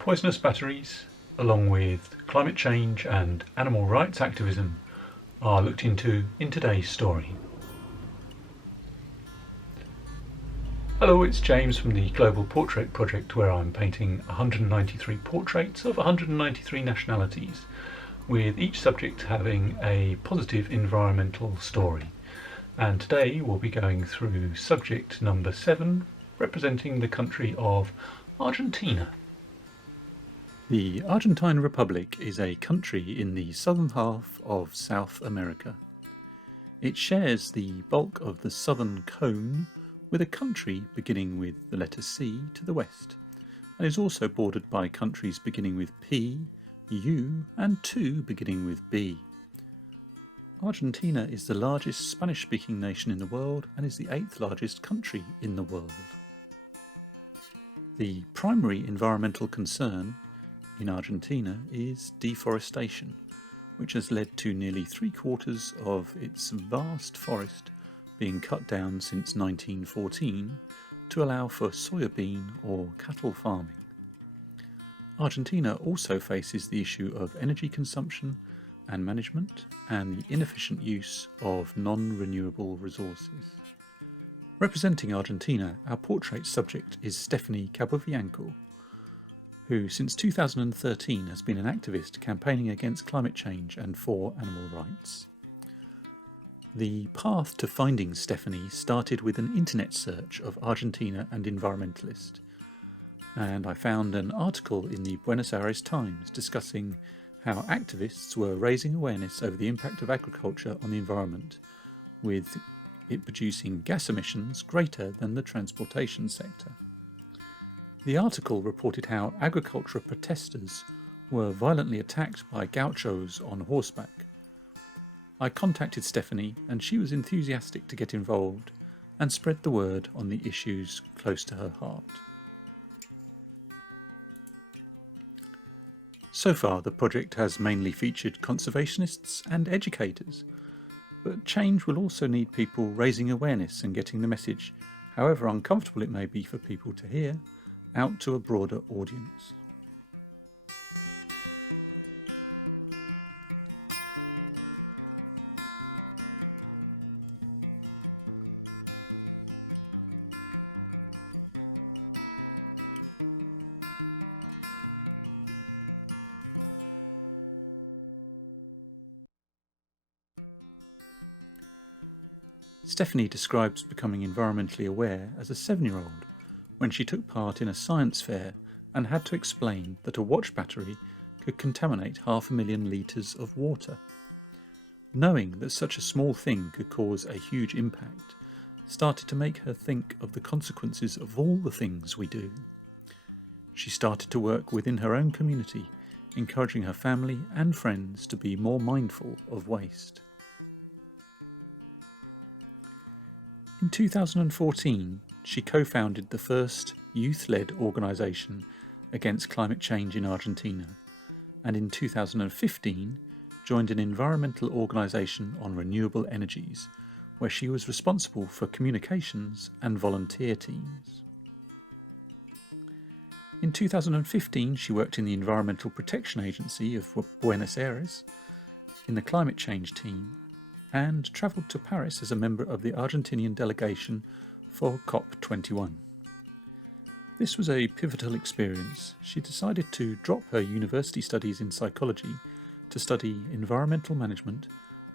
Poisonous batteries, along with climate change and animal rights activism, are looked into in today's story. Hello, it's James from the Global Portrait Project, where I'm painting 193 portraits of 193 nationalities, with each subject having a positive environmental story. And today we'll be going through subject number 7, representing the country of Argentina. The Argentine Republic is a country in the southern half of South America. It shares the bulk of the southern cone with a country beginning with the letter C to the west, and is also bordered by countries beginning with P, U, and two beginning with B. Argentina is the largest Spanish-speaking nation in the world and is the 8th largest country in the world. The primary environmental concern in Argentina is deforestation, which has led to nearly 3/4 of its vast forest being cut down since 1914 to allow for soybean or cattle farming. Argentina also faces the issue of energy consumption and management and the inefficient use of non-renewable resources. Representing Argentina, our portrait subject is Stephanie Cabovianco, who since 2013 has been an activist campaigning against climate change and for animal rights. The path to finding Stephanie started with an internet search of Argentina and environmentalist, and I found an article in the Buenos Aires Times discussing how activists were raising awareness over the impact of agriculture on the environment, with it producing gas emissions greater than the transportation sector. The article reported how agricultural protesters were violently attacked by gauchos on horseback. I contacted Stephanie and she was enthusiastic to get involved and spread the word on the issues close to her heart. So far, the project has mainly featured conservationists and educators, but change will also need people raising awareness and getting the message, however uncomfortable it may be for people to hear, out to a broader audience. Stephanie describes becoming environmentally aware as a 7-year-old when she took part in a science fair and had to explain that a watch battery could contaminate 500,000 litres of water. Knowing that such a small thing could cause a huge impact started to make her think of the consequences of all the things we do. She started to work within her own community, encouraging her family and friends to be more mindful of waste. In 2014, she co-founded the first youth-led organisation against climate change in Argentina, and in 2015 joined an environmental organisation on renewable energies, where she was responsible for communications and volunteer teams. In 2015 she worked in the Environmental Protection Agency of Buenos Aires, in the climate change team, and travelled to Paris as a member of the Argentinian delegation for COP21. This was a pivotal experience. She decided to drop her university studies in psychology to study environmental management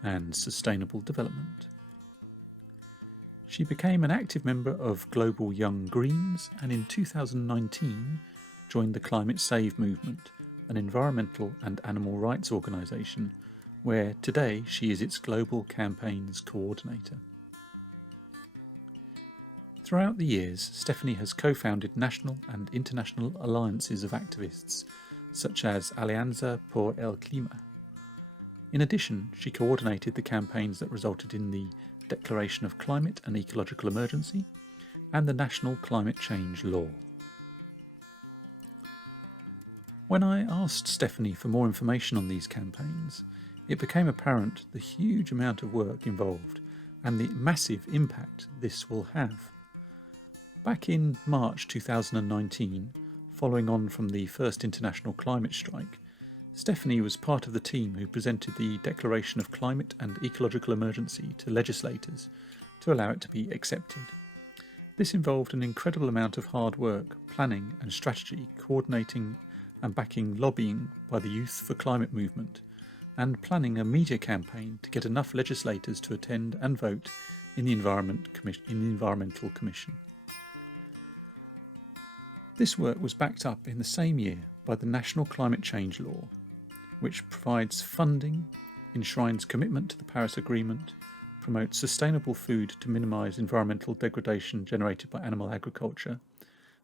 and sustainable development. She became an active member of Global Young Greens and in 2019 joined the Climate Save movement, an environmental and animal rights organisation where today she is its global campaigns coordinator. Throughout the years, Stephanie has co-founded national and international alliances of activists, such as Alianza por el Clima. In addition, she coordinated the campaigns that resulted in the Declaration of Climate and Ecological Emergency and the National Climate Change Law. When I asked Stephanie for more information on these campaigns, it became apparent the huge amount of work involved and the massive impact this will have. Back in March 2019, Following on from the first international climate strike, Stephanie was part of the team who presented the Declaration of Climate and Ecological Emergency to legislators to allow it to be accepted. This involved an incredible amount of hard work, planning and strategy, coordinating and backing lobbying by the Youth for Climate movement, and planning a media campaign to get enough legislators to attend and vote in the Environmental Commission. This work was backed up in the same year by the National Climate Change Law, which provides funding, enshrines commitment to the Paris Agreement, promotes sustainable food to minimise environmental degradation generated by animal agriculture,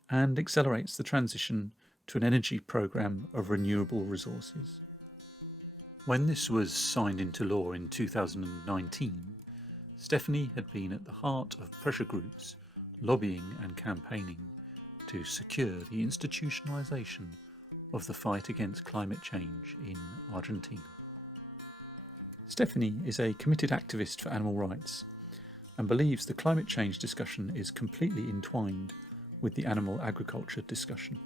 and accelerates the transition to an energy programme of renewable resources. When this was signed into law in 2019, Stephanie had been at the heart of pressure groups, lobbying and campaigning to secure the institutionalisation of the fight against climate change in Argentina. Stephanie is a committed activist for animal rights and believes the climate change discussion is completely entwined with the animal agriculture discussion.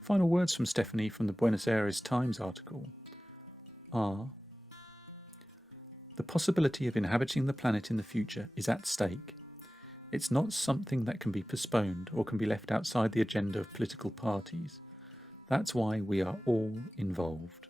Final words from Stephanie from the Buenos Aires Times article are: the possibility of inhabiting the planet in the future is at stake. It's not something that can be postponed or can be left outside the agenda of political parties. That's why we are all involved.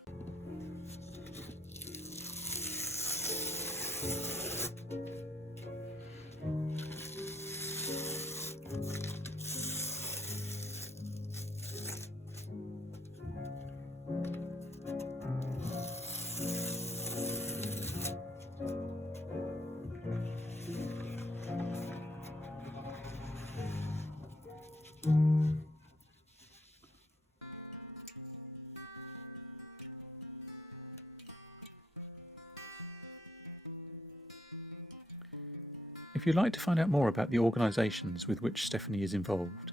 If you'd like to find out more about the organisations with which Stephanie is involved,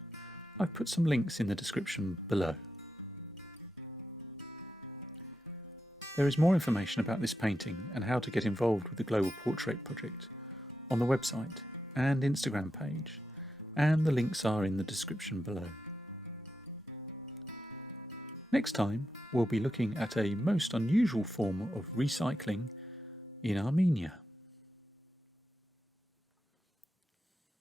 I've put some links in the description below. There is more information about this painting and how to get involved with the Global Portrait Project on the website and Instagram page, and the links are in the description below. Next time, we'll be looking at a most unusual form of recycling in Armenia.